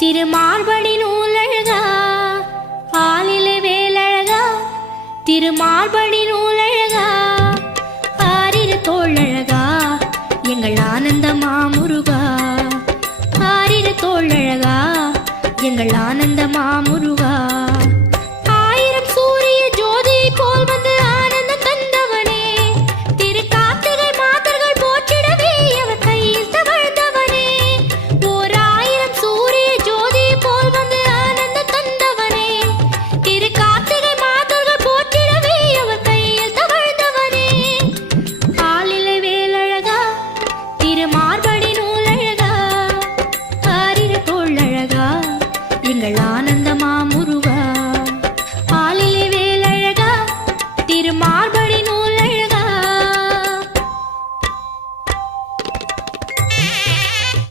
திருமார்படி நூலழகா ஆலிலை வேலழகா திருமார்படி நூலழகா ஆரிரு தோழழகா எங்கள் ஆனந்த மாமுருகா ஆரிரு தோழழகா எங்கள் ஆனந்த மாமுருகா